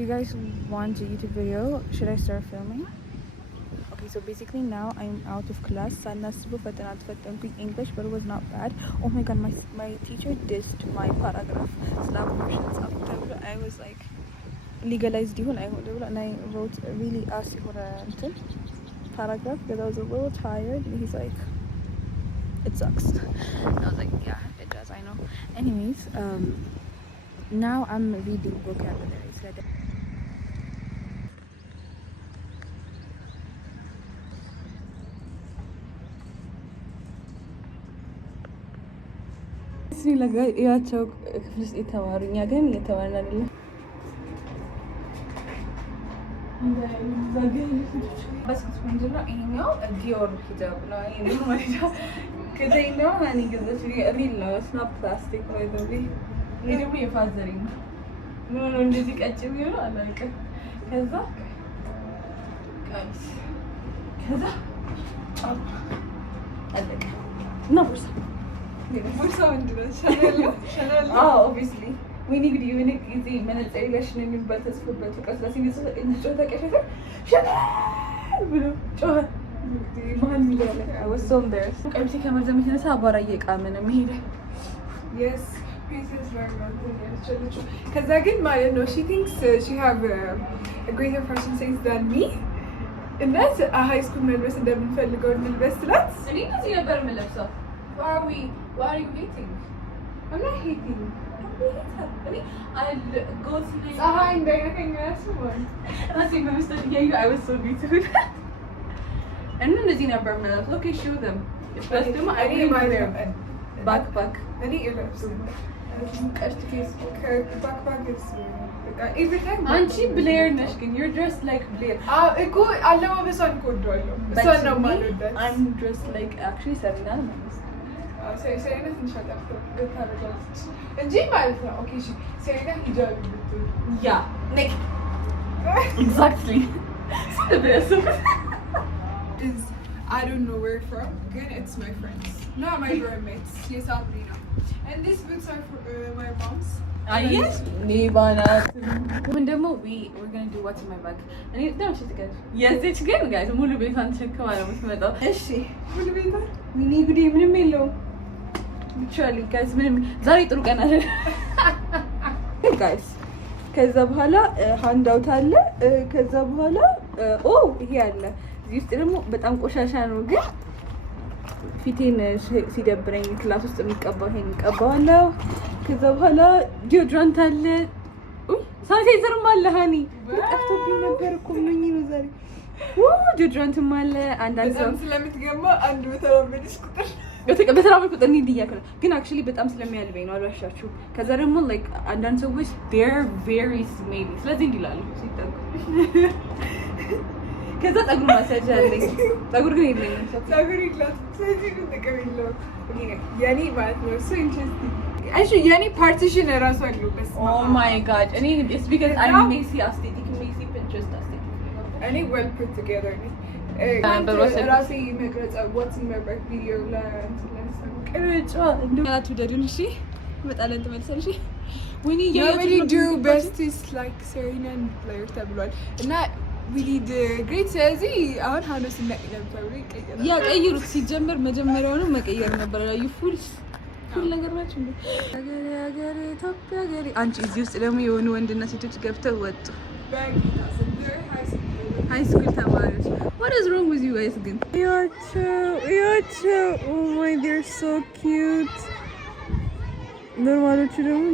you guys want a YouTube video? Should I start filming? Okay, so basically now I'm out of class. English, but it was not bad. Oh my god, my teacher dissed my paragraph. Slap motions up. I was like legalized and I wrote a really ass paragraph because I was a little tired, and he's like, it sucks. And I was like, yeah, it does, I know. Anyways, now I'm reading vocabulary. So ያቸው ክፍል ውስጥ የተማሩ እኛ ግን እየተማርን አይደለም። ምንድነው ይሄኛው ዲዮር ሂጃብ ነው። ከዛኛው ሀኒ ገዛች ሪል ነው። ስናፕ ፕላስቲክ ነው። ይሄ ደግሞ የፋዘሪ ነው። ነው እንደዚህ ቀጭን ነው አላውቅም። ከዛ ቀሚስ ከዛ አለቀ ነው ቦርሳ ቦርሳው ምንድነው? ሻናል ነው። ኦብቪስሊ ዊኒ ጊዜ መነጽር ያሽን የሚባል ተጽፎበት ቀስላሲ እንጮህ ተቀሸፈ ሻናል ብሎ ጮኸ። ማን ይላል? ወሶም ደርስ ቀሚሴ ከመርዘም የተነሳ አቧራ እየቃመ ነው የሚሄደው። yes pieces very much ከዛ ግን ማለት ነው she thinks she have a greater fashion sense than me እና ሃይ ስኩል መልበስ እንደምንፈልገው መልበስ ትላት። እኔ እንደዚህ ነበር የምለብሰው። why are you hating? I'm not hating. I'll go to the ፀሐይ እንዳይነካኝ ያስባል። እዚህ በመስጠት እያዩ I was so beautiful. እና እንደዚህ ነበር የምለብሰው። okay show them but ደግሞ I didn't buy them backpack እኔ እለብሰው ቀርት ኬስ backpack is every time አንቺ ብሌር ነሽ ግን you're dressed like ብሌር እኮ አለባበሷን እኮ ወደዋለሁ። እሷን ነው የማልወዳት። I'm dressed like actually ሰሪና ነው ሰሪና ትንሽ አጣፍተው እንጂ ማለት ነው። ኦኬ እሺ ሰሪና ሂጃብ ብትሆን ያ ኔክ exactly is I don't know where from. Again, it's my friends, not my roommates. Yes, Sabrina. And these books are for my mom's. Yes. Nibana. When demo we're gonna do what's in my bag. And you don't just guys. Yes, it's good guys. Mulu besan check come on with me. Is she? Mulu besan. Ni good evening Milo. Literally guys, ዛሬ ጥሩ ቀን አይደል? Guys. ከዛ በኋላ ሃንዳውት አለ። ከዛ በኋላ ይሄ አለ። እዚህ ውስጥ ደግሞ በጣም ቆሻሻ ነው፣ ግን ፊቴን ሲደብረኝ ክላስ ውስጥ የሚቀባው ይሄን እቀባዋለሁ። ከዛ በኋላ ዲዮድራንት አለ። ሳኒታይዘርም አለ። ሀኒ ጠፍቶብኝ ነበር እኮ ምን ነው ዛሬ። ዲዮድራንትም አለ። አንዳንድ ሰው ስለምትገማ አንድ በተራመደች ቁጥር እንዲህ እያልኩ ነው፣ ግን actually በጣም ስለሚያልበኝ ነው አልዋሻችሁ። ከዛ ደግሞ like አንዳንድ ሰዎች they're very smelly ስለዚህ እንዲህ ይላሉ ሲጠቁ። ከዛ ፀጉር ማሳጅ አለኝ። ፀጉር ግን የለኝም። ፀጉር ይላል ስለዚህ ግን ጥቅም የለውም። የኔ ማለት ነው እሱ ኢንትረስቲንግ። እሺ የኔ ፓርቲሽን እራሱ አለው። oh my god እኔ it's because I'm messy aesthetic Pinterest aesthetic እኔ well put together ነኝ። ራሴ መቅረጽ what's in my back video ለቀረጫ እንደማለት ወደዱን። እሺ መጣለን ተመልሰን። እሺ when you do best is like Serena and Blair ተብሏል እና we need great ስለዚህ አሁን ሀኖስ ነበር ይቀየራል። ያ ቀይሩት። ሲጀመር መጀመሪያውንም መቀየር ነበር። you fools ሁሉ ነገር ናቸው እንዴ? ሀገሬ ኢትዮጵያ ሀገሬ። አንቺ እዚህ ውስጥ ደግሞ የሆኑ ወንድና ሴቶች ገብተው ወጡ። ሃይ ስኩል ተማሪዎች what is wrong with you guys ግን? ያቸው oh my they're so cute። ኖርማሎቹ ደግሞ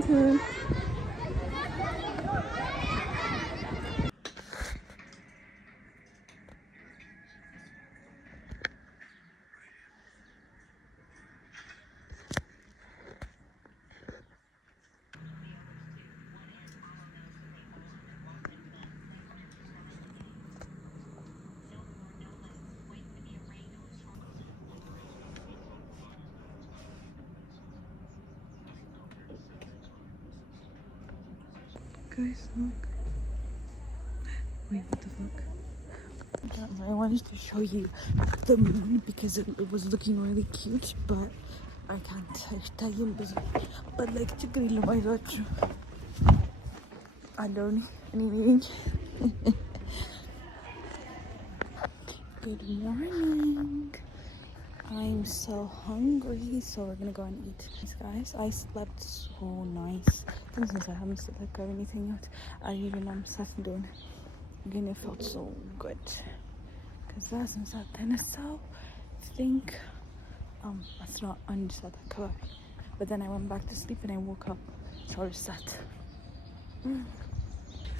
guys look. Wait, what the fuck? I wanted to show you the moon because it was looking really cute, but I can't tell you, but like ችግር የለም አይዟችሁ። alone. Good morning. I'm so hungry, so we're gonna go and eat. Guys, I slept so nice. Since I haven't slept like anything yet, I even set doing. Again, it felt so good. Cause that's something so think that's not unset cover. But then I went back to sleep and I woke up. So I was set.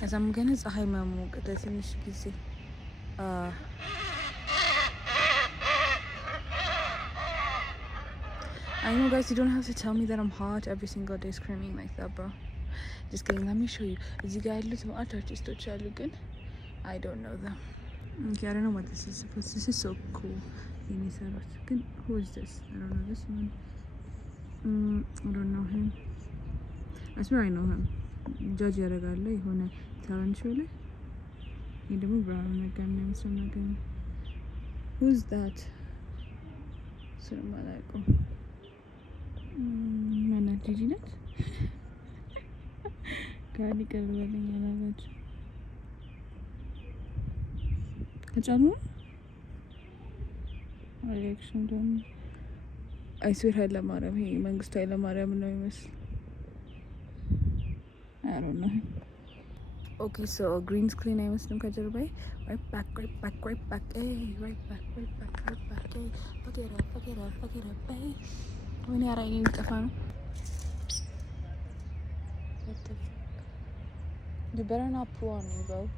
As I'm gonna say Mamu, there's an issue. I know, guys, you don't have to tell me that I'm hot every single day screaming like that, bro. Just kidding. Let me show you. Is you guys look at artists to try looking? I don't know them. Okay, I don't know what this is supposed to. This is so cool. Who is this? I don't know this one. I don't know him. I swear I know him. Judge Yaragala, Hona Tarantula. You don't move around again. Who's that? Assalamu alaikum. Mana did you not? God, you can wear it. It's on one? I swear I love Maram. He amongst Tyler Maram and I don't know. Okay, so green screen I must look at your way. Right back, hey, right back, hey. Fuck it up, hey. When are I need to find? What the fuck? You better not pull on me, bro.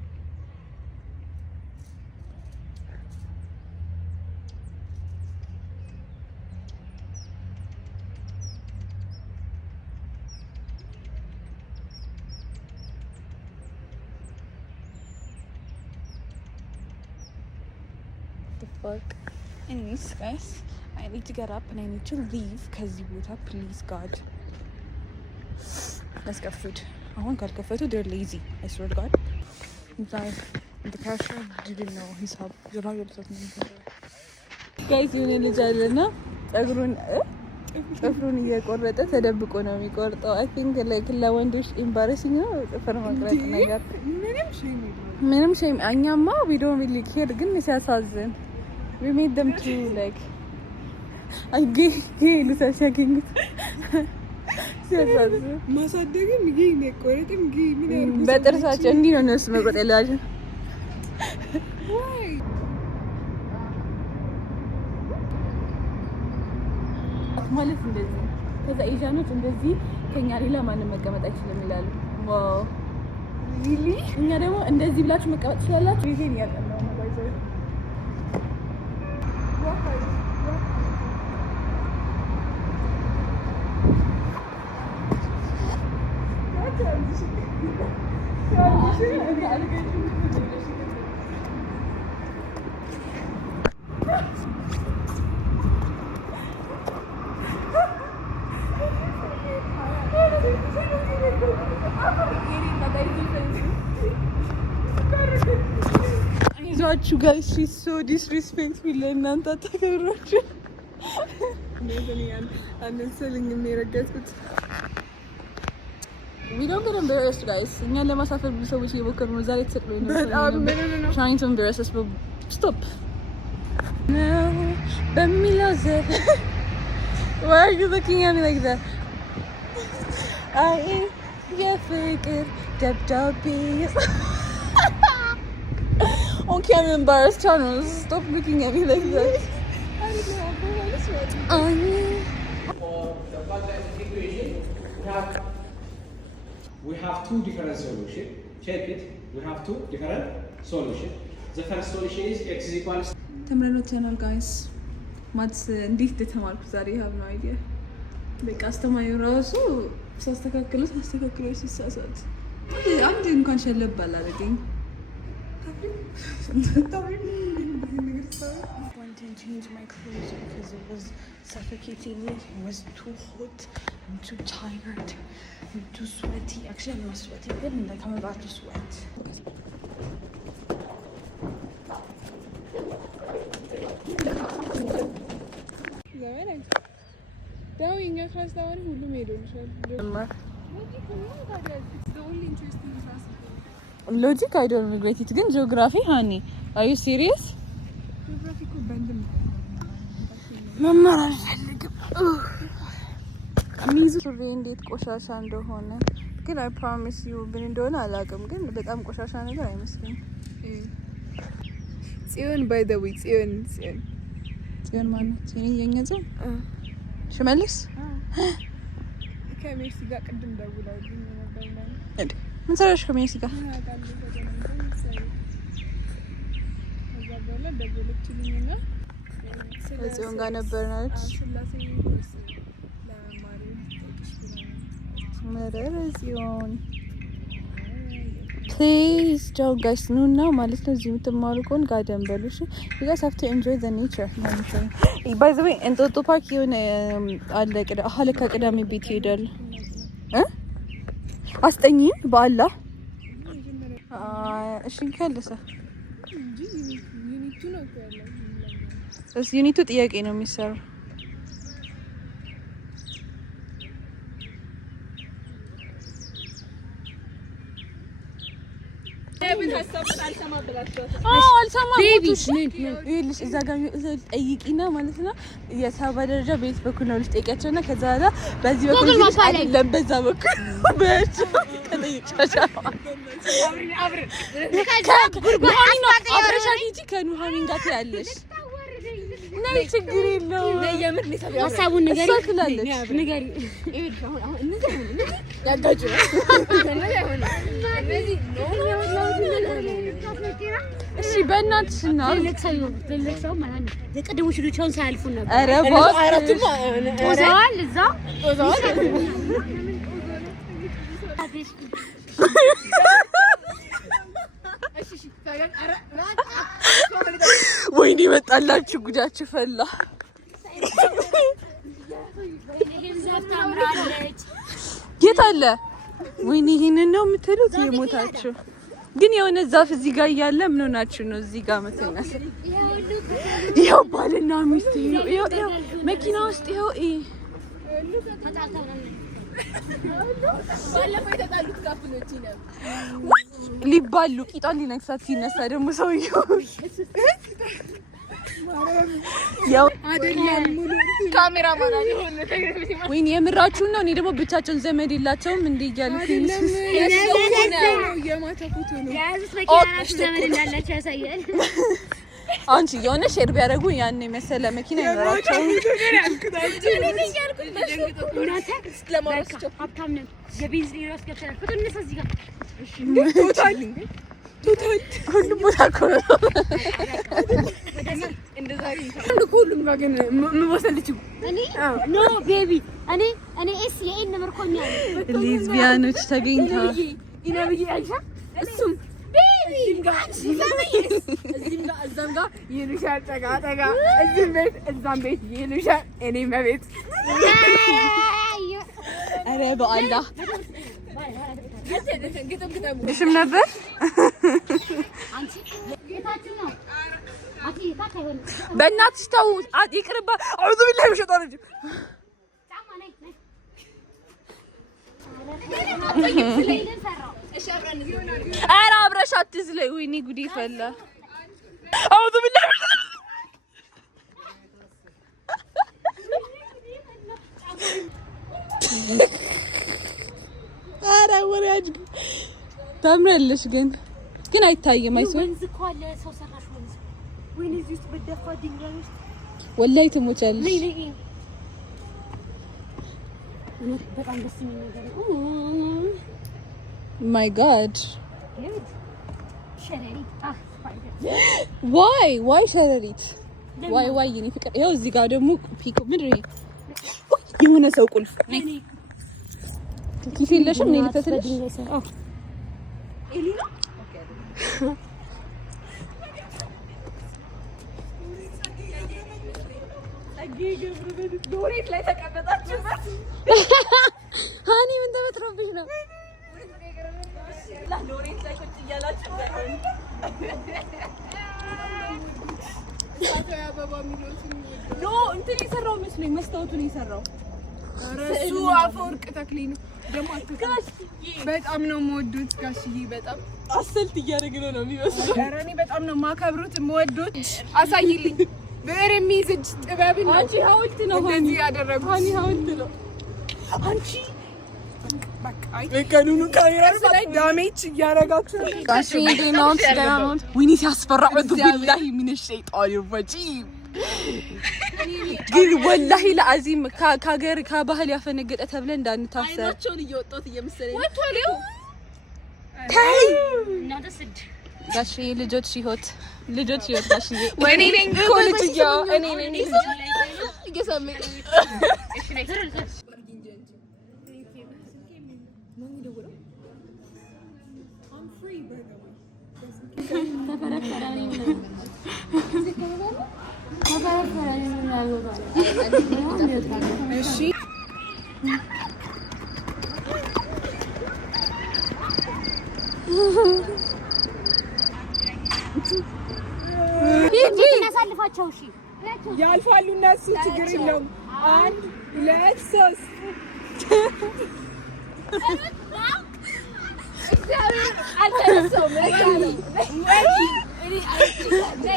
The fuck? Anyways, guys, I need to get up and I need to leave because you would have, please God. Let's get food. I want to get food. They're lazy, I swear to God. The cashier didn't know his help. You're not going to tell me. Guys, you need to tell me, no? ጥፍሩን እየቆረጠ ተደብቆ ነው የሚቆርጠው። I think like ለወንዶች embarrassing ነው ጥፍር መቁረጥ ነገር። ምንም ሼም እኛማ we don't really care ግን ሲያሳዝን we made them to like gay ልሳሽ ያገኙት ሲያሳዝን ማሳደግም gay ነው ቆረጥም gay ምን ያርጉ በጥርሳቸው እንዲህ ነው እነሱ መቆጥ ያላቸው ማለት እንደዚህ ከዛ ኤጃኖች እንደዚህ ከኛ ሌላ ማንም መቀመጥ አይችልም ይላሉ። ዋው ሪሊ እኛ ደግሞ እንደዚህ ብላችሁ መቀመጥ ትችላላችሁ። ይሄን ያቀናው ነው ባይዘው you guys, she's so disrespectful ለእናንተ ተከብራችሁ and selling in there guys but we don't get embarrassed guys እኛ ለማሳፈር ብዙ ሰዎች እየሞከሩ ነው ዛሬ ተሰቅለው ነው trying to embarrass us but stop no በሚላዘ why are you looking at me like that I የፍቅር ደብዳቤ Okay, I'm embarrassed, Charles. Stop looking at me like that. I don't know. For the quadratic equation, we have two different solutions. Check it. We have two different solutions. The first solution is x is equal to... ተምረነው ተናል guys. ማትስ እንዴት ተማርኩ ዛሬ have no idea. በቃ አስተማሪው ራሱ ሳስተካክለው ሲሳሳት አንድ እንኳን ሸለብ አላደረገኝ I went to change my clothes because it was suffocating me. It was too hot. I'm too tired. I'm too sweaty. Actually, I'm not sweaty. Like I'm about to sweat. It's the only interesting class. logic I don't regret it. ግን geography honey, are you serious? geography እኮ በእንትን መማር አልፈልግም። ሚዙ ሱሪ እንዴት ቆሻሻ እንደሆነ ግን I promise you ምን እንደሆነ አላውቅም፣ ግን በጣም ቆሻሻ ነገር አይመስልኝም። ጽዮን by the way ጽዮን ማለት የኛ ጽዮን ሽመልስ ከሜርሲ ጋር ቅድም ደውላልኝ ነበር ማለት እንዴ ምን ሰራሽ ከሜርሲ ጋር? ከዛ በኋላ ደወለችልኝና ጽዮን ጋር ነበርናች። ስላሴ ኮርስ ለማሪ መረረ ጽዮን please don't guys ኑና ማለት ነው። እዚህ የምትማሩ ከሆነ ጋደም በሉሽ። you guys have to enjoy the nature. by the way እንጦጦ ፓርክ የሆነ አለ ለካ ቅዳሜ ቤት ይሄዳል። አስጠኝም በአላህ እሺ ከለሰ ዩኒቱ ጥያቄ ነው የሚሰራው። ይኸውልሽ እዛ ጋር ጠይቂና ማለት ነው የሰባ ደረጃ ቤት በኩል ነው ልትጠይቂያቸውና ከዛ በኋላ በዚህ በኩል አይደለም በዛ በኩል በእቸው ከጠይቂያቸው ከኑሃሚን ጋር ትያለሽ። ነይ ችግር የለውም። ሀሳቡን ንገሪ ንገሪ ያጋጩ እሺ በእናትሽ ነው ለለሰው ማለት ነው። የቀደሙ ሽሉቻውን ሳያልፉ ነበር። ኧረ አራቱም ኦዛል እዛ ወይኔ መጣላችሁ ጉዳችሁ ፈላ። የት አለ? ወይኔ ይሄንን ነው የምትሉት? የሞታችሁ ግን የሆነ ዛፍ እዚህ ጋር እያለ ምን ሆናችሁ ነው እዚህ ጋር መተኛት? ይኸው ባልና ሚስት ይኸው መኪና ውስጥ ይኸው ሊባሉ ቂጧን ሊነክሳት ሲነሳ ደግሞ ሰውዬው ካሜራማን ወይኔ የምራችሁን ነው? እኔ ደግሞ ብቻቸውን ዘመድ የላቸውም እንዴ እያሉ አንቺ የሆነ ሼር ቢያደርጉ ያን መሰለ መኪና ይኖራቸው። ሁሉም ቦታ እኮ ነው ሁሉም ጋር ግን የምወሰልችው ኖ ቤቢ እኔ ኤስ የኤን ምርኮኛ ሌዝቢያኖች ተገኝተዋል። ኢናብዬ አይሻ እሱም እዚህም ጋር እዛም ጋር ይሉሻል። ጠጋ እዚህም ቤት እዛም ቤት ይሉሻል። እኔም ቤት ኧረ በአላህ ግጥም ነበር። በእናትሽ ተው ይቅርባ። አውዙ ቢላሂ ሸጣን እንጂ ኧረ አብረሽ አትዝለይ። ወይኔ ጉዴ ፈላ። አውዙ ቢላሂ ኧረ ወራጅ ታምራለሽ ግን አይታይም። አይሶን ወላሂ ትሞቻለሽ። በጣም ደስ የሚል ነገር ማይ ጋድ ዋይ ሸረሪት ዋይ የኔ ፍቅር። ይኸው እዚህ ጋር ደግሞ ፒኮ ምንድን ነው የሆነ ሰው ቁልፍ ኪስ የለሽም? እኔ ልተትልሽ ኤሊና ዶሬት ላይ ተቀመጣችሁበት። ሃኒ ምን ተፈጥሮብሽ ነው? ዶሬት ላይ ቁጭ እያላችሁ ኖ እንትን የሰራው መስሎኝ መስታወቱን የሰራው እሱ አፈወርቅ ተክሌ ነው። ደግሞ በጣም ነው የምወዱት ጋሽዬ በጣም አሰልት እያደረግን ነው የሚመስለው። ኧረ እኔ በጣም ነው የማከብሩት የምወዱት። አሳይልኝ ብዕር የሚይዝ እጅ ጥበብ ነው። አንቺ ሐውልት ነው እንደዚህ ያደረጉት። ሃኒ ሐውልት ነው አንቺ። በቀኑኑ ካሜራ ላይ ዳሜጅ እያደረጋችሁ ነው። ጋሽዬ ነው ስለማውት ወይኔ ሲያስፈራ ወላሂ ምን ሸይጣን ይወጪ ግን ወላሂ ለአዚም ከሀገር ከባህል ያፈነገጠ ተብለ እንዳንታሰር አይናቸውን እየወጣት እየመሰለኝ ወጥቷል። ታይ ጋሽዬ ልጆች ህይወት ጋሽዬ ወይኔ ነኝ ኮሌጅ እኔ ነኝ እየሰማኝ እሺ እናሳልፋቸው። እሺ ያልፋሉ እነሱ ችግር የለውም። 1 2 3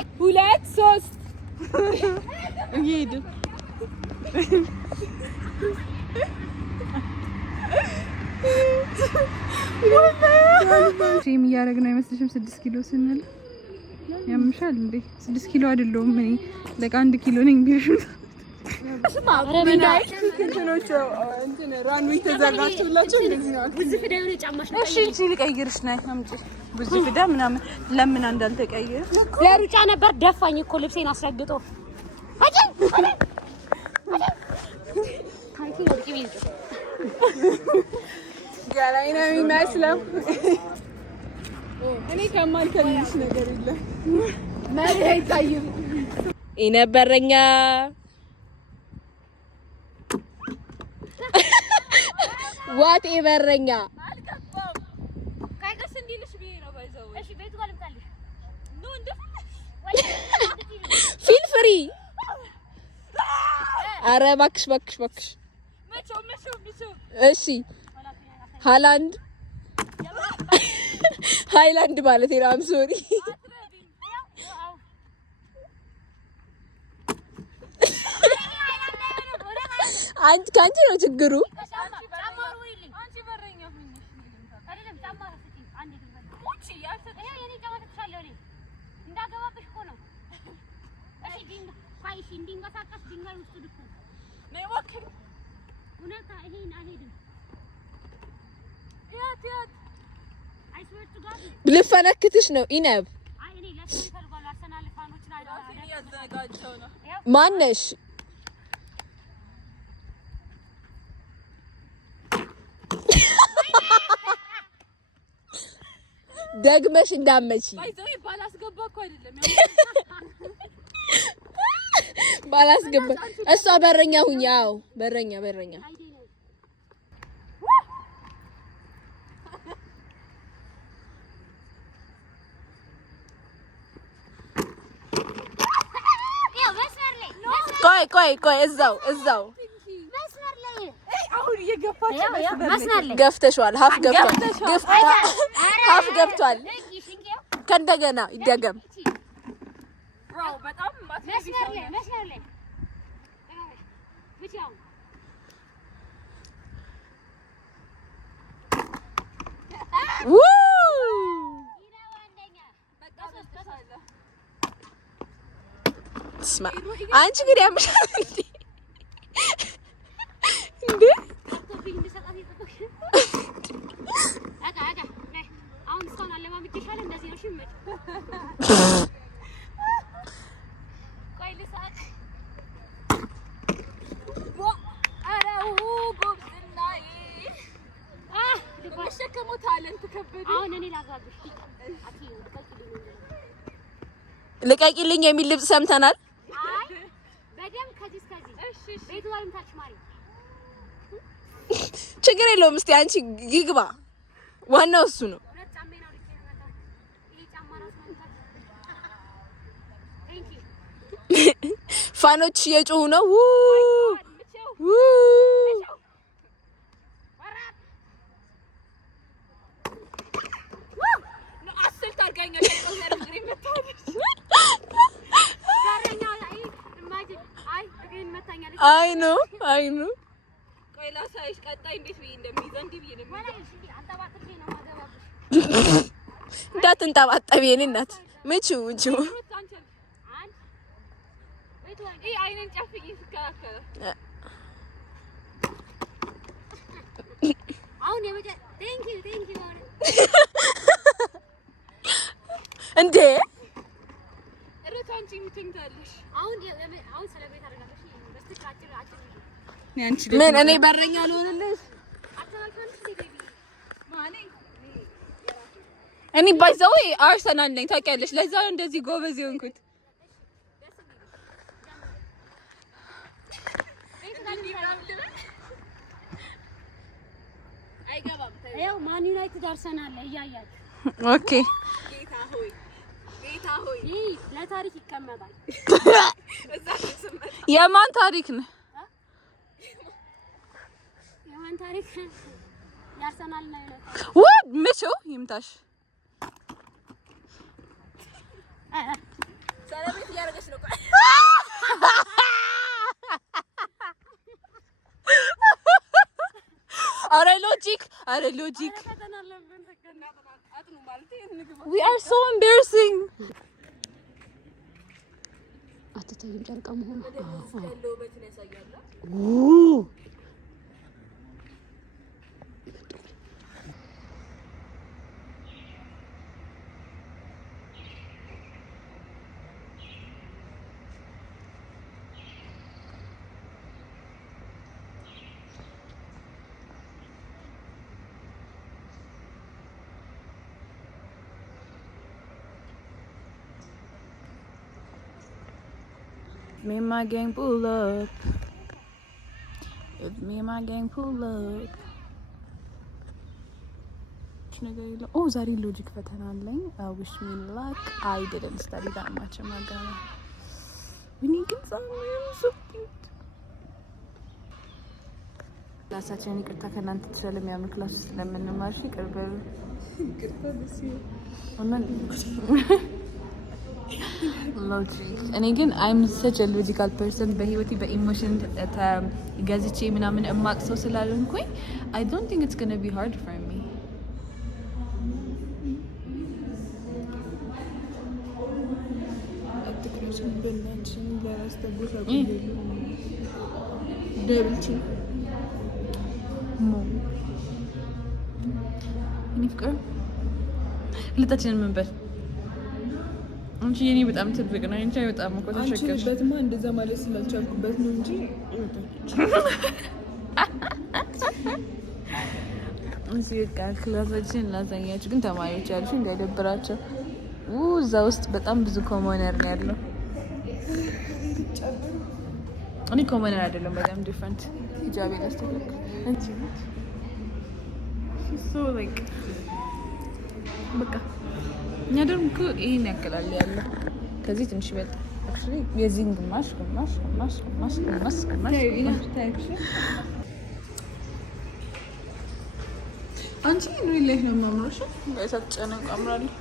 2 3 እየሄዱ ሼም እያደረግን አይመስልሽም? 6 ኪሎ ስንል ያምሻል እንዴ? 6 ኪሎ አይደለሁም እኔ ለቃ 1 ኪሎ ነኝ ቢልሽ እሺ እቺ ልቀይርሽ ነይ አምጪ ብዙ ፍዳ ምናምን ለምን እንዳልተቀየረ ለሩጫ ነበር ደፋኝ እኮ ልብሴን አስረግጦ ገላይ ነው የሚመስለው። እኔ ከማልከልልሽ ነገር የለም። መሪ አይታይም ይነበረኛ ዋት ይበረኛ ካይቀስ እንዲልሽ ቢሄ ነው ባይዘው እሺ ቤቱ ጋር ልምጣልሽ ኖ እንደፈለሽ ፊል ፍሪ አረ ባክሽ መቾ እሺ ሃይላንድ ማለት ነው። አም ሶሪ አንቺ ካንቺ ነው ችግሩ። ልፈነክትሽ ነው ኢነብ ማነሽ? ደግመሽ እንዳመጪ ባላስገባ እሷ በረኛ ሁኝ። አዎ በረኛ ቆይ እዛው መስመር ላይ አሁን እየገፋችሁ መስመር ላይ ገፍተሽዋል። ሀፍ ገብቷል። ከእንደገና ይደገም። መስመር ላይ ብቻው ው ስማ አንቺ ግን ያምሻል እንዴ አሁን እስካሁን አለማምጥሻለ እንደዚህ ነው። ሽምጥ ቆይ ልሳት አራው ጎብዝናዬ ልባሸከሙ ታለንት ከበደ። አሁን እኔ ላጋብሽ አትዩ ልቀቂልኝ የሚል ልብስ ሰምተናል። አይ በደም ከዚህ እሺ ቤቱ ወይም ታች ማሪ ችግር የለውም። እስቲ አንቺ ይግባ፣ ዋናው እሱ ነው። ፋኖች እየጮሁ ነው። አይ ነው ቆይ ላሳይሽ ቀጣይ እንዴት ብዬ እንደሚይዘው እንዲህ ብዬ ነው እንዳትንጠባጠቢ የኔ እናት ምቹ ይሄ አይነን ጨፍኝ ስከራከረ አሁን ቴንክ ዩ እንዴ አንቺ ምትንታለሽ አሁን ሰለብሬት አደረጋለሽ በስተካከለ ምን እኔ በረኛ ልሆንልሽ እኔ ባይዘው አርሰናል ነኝ ታውቂያለሽ ለዛ እንደዚህ ጎበዝ የሆንኩት ያው ማን ዩናይትድ አርሰናል እያያችሁ ኦኬ ጌታ ሆይ ይህ ለታሪክ ይቀመጣል የማን ታሪክ ነው የማን ታሪክ ያርሰናል ነው what ምቹ ይምታሽ ሰለቤት ያረጋሽ ነው አረ ሎጂክ we are so embarrassing አትተይም ጨርቃ መሆኑ Me and my gang pull up. If me and my gang pull up. Oh, ዛሬ ሎጂክ ፈተና አለኝ. Wish me luck. I didn't study that much. I'm not gonna. We need to get some so cute. ክላሳችን ይቅርታ ከእናንተ ስለሚያምር ክላስ ስለምንማር ይቅርበሉ። ይቅርታ ደስ ይላል። ሎጂክ እኔ ግን I'm such a logical person በህይወቴ በኢሞሽን ገዝቼ ምናምን እማቅ ሰው ስላልሆንኩኝ I don't think it's going to be hard for me. አትክራሽን በእናትሽን ለራስተጉሽ አቆየሉ ደብልቺ ሞ እኔ ፍቅር ሁለታችንን ምን በል አንቺ የኔ በጣም ትልቅ ነው። አንቺ በጣም እኮ ተሸከሽ። አንቺ በትማ እንደዛ ማለት ስላልቻልኩበት ነው እንጂ እዚህ ጋር ክላሳችን ላሳያችሁ፣ ግን ተማሪዎች ያሉሽ እንዳይደብራቸው። እዛ ውስጥ በጣም ብዙ ኮሞነር ነው ያለው። እኔ ኮሞነር አይደለም፣ በጣም ዲፈረንት ሂጃብ ያስተካክል እንጂ ሶ ላይክ በቃ እኛ ደግሞ እኮ ይሄን ያክላል ያለው ከዚህ ትንሽ ይበልጥ አክቹሊ የዚህን ግማሽ አንቺ ነው ይለኝ ነው ማምሮሽ በሳጨነው አምራለሁ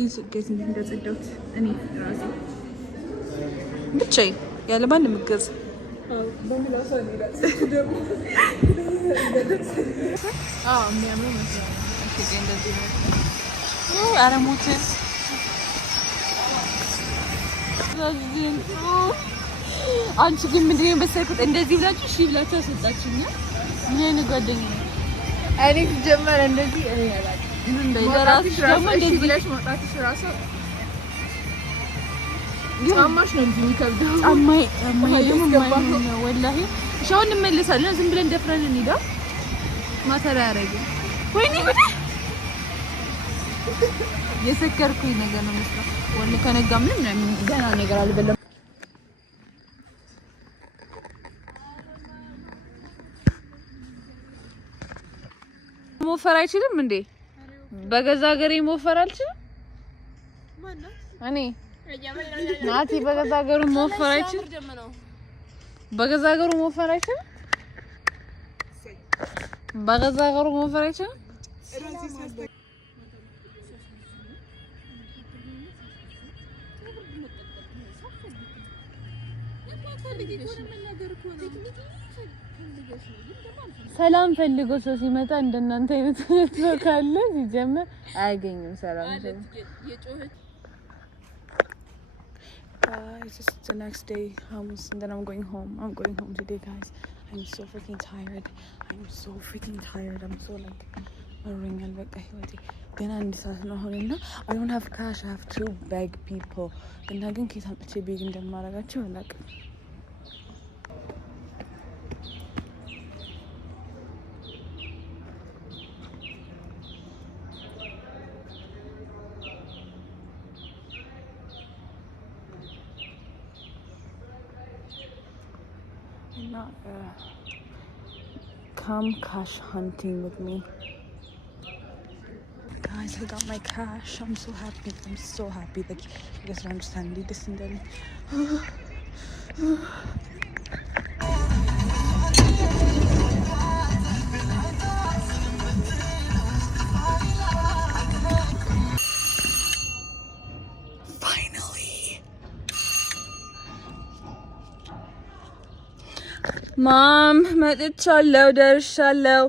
ይስከት እንደጸዳሁት እኔ ራሴ ብቻዬ ያለ ማንም እገዝ በምላሳ ነው ራሴ ደግሞ የሚያምረው መስራት እሺ እንደዚህ ነው አረሙትን አንቺ ግን ምንድን ነው የመሰልኩት እንደዚህ ብላችሁ እሺ ብላችሁ አሰጣችሁኝ ምን አይነት ጓደኛ ነው እኔ ጀመረ እንደዚህ እኔ ያላችሁ እንደራስሽ ደግሞ እንደዚህ ብለሽ መውጣትሽ ራሱ ጫማሽ ነው እንጂ የሚከብደው ጫማዬ ደግሞ ማይሆን ነው ወላሂ እሺ አሁን እንመለሳለን ዝም ብለን ደፍረን እንሂዳ ማተሪያ ያረጋል ወይኔ ጉድ የሰከርኩኝ ነገር ነው መስሎ ወል ከነጋ ምንም ገና ነገር አልበለም ሞፈር አይችልም እንዴ በገዛ ሀገሬ ሞፈር አልችልም እኔ ናቲ በገዛ ሀገሩ ሞፈር አይችልም በገዛ ሀገሩ ሞፈር አይችልም በገዛ ሀገሩ ሞፈር አይችልም ሰላም ፈልጎ ሰው ሲመጣ እንደናንተ አይነት ሰው ካለ ሲጀመር አያገኝም ሰላም ሰው። It's just the next day, and then I'm going home. I'm going home today, guys. I'm so freaking tired. I'm so like ringan በቃ ህይወቴ ገና አንድ ሰዓት ነው አሁንና I don't have cash. I have to beg people. እና ግን ከየት አምጥቼ ቤግ እንደማደርጋቸው አላውቅም። Come cash hunting with me, guys. I got my cash. I'm so happy. Like, you guys don't understand. This and then Mom, መጥቻለሁ ደርሻለሁ